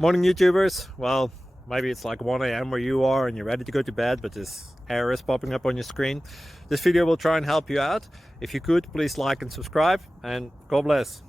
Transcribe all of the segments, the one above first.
Morning, YouTubers. Well, maybe it's like 1 a.m. where you are and you're ready to go to bed, but this error is popping up on your screen. This video will try and help you out. If you could, please like and subscribe, and God bless.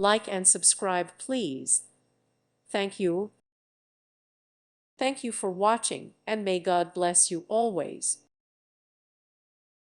Like and subscribe, please. Thank you. Thank you for watching, and may God bless you always.